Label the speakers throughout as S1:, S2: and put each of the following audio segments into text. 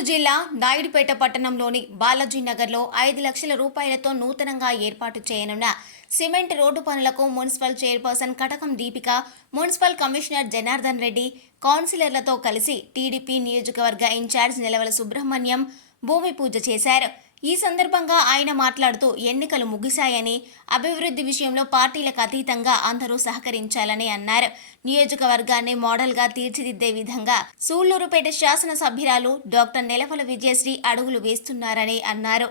S1: జిల్లా నాయుడుపేట పట్టణంలోని బాలాజీ నగర్లో ఐదు లక్షల రూపాయలతో నూతనంగా ఏర్పాటు చేయనున్న సిమెంట్ రోడ్డు పనులకు municipal chairperson Katakam Deepika municipal commissioner Janardhan Reddy కౌన్సిలర్లతో కలిసి టీడీపీ నియోజకవర్గ ఇన్ఛార్జ్ నిలవల సుబ్రహ్మణ్యం భూమి పూజ చేశారు. ఈ సందర్భంగా ఆయన మాట్లాడుతూ ఎన్నికలు ముగిశాయని అభివృద్ధి విషయంలో పార్టీలకు అతీతంగా అందరూ సహకరించాలని అన్నారు. నియోజకవర్గాన్ని మోడల్గా తీర్చిదిద్దే విధంగా సూళ్ళూరుపేట శాసనసభ్యురాలు డాక్టర్ నెలవల విజయశ్రీ అడుగులు వేస్తున్నారని అన్నారు.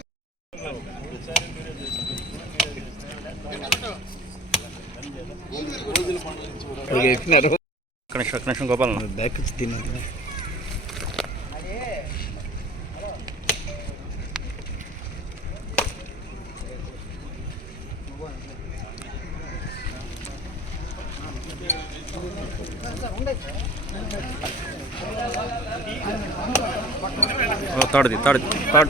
S2: ఎక్కినారు ఒక్క నిమిషం నిమిషం గోపాల్
S3: బ్యాక్ తిన్నారు
S2: తాడుది. తాడు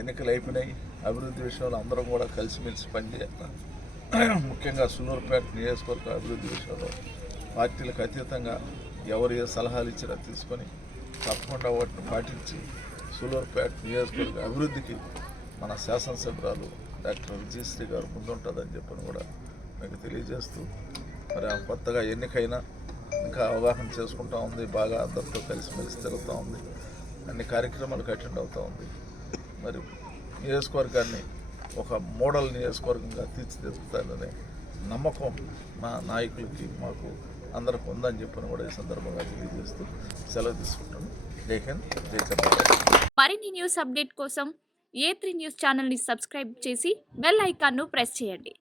S4: ఎన్నికలు అయిపోయినాయి అభివృద్ధి విషయంలో అందరం కూడా కలిసిమెలిసి పనిచేయాలి ముఖ్యంగా సునూరుపేట నియోజకవర్గ అభివృద్ధి విషయంలో పార్టీలకు అతీతంగా ఎవరు ఏ సలహాలు ఇచ్చినా తీసుకొని తప్పకుండా వాటిని పాటించి సులూరుపేట నియోజకవర్గ అభివృద్ధికి మన శాసనసభ్యురాలు డాక్టర్ విజయశ్రీ గారు ముందుంటుందని చెప్పని కూడా మీకు తెలియజేస్తూ మరి ఆమె కొత్తగా ఎన్నికైనా ఇంకా అవగాహన చేసుకుంటా ఉంది బాగా అందరితో కలిసిమెలిసి తిరుగుతూ ఉంది అన్ని కార్యక్రమాలకు అటెండ్ అవుతూ ఉంది. మరి నియోజకవర్గాన్ని ఒక మోడల్ నియోజకవర్గంగా తీర్చిదిద్దుతాననే నమ్మకం మా నాయకులకి మాకు అందరికి ఉందని చెప్పని కూడా ఈ సందర్భంగా తెలియజేస్తూ సెలవు తీసుకుంటాను జై హింద్ జై
S5: మరిన్ని న్యూస్ అప్డేట్ కోసం ఏ త్రీ న్యూస్ ఛానల్ని సబ్స్క్రైబ్ చేసి బెల్ ఐకాన్ను ప్రెస్ చేయండి.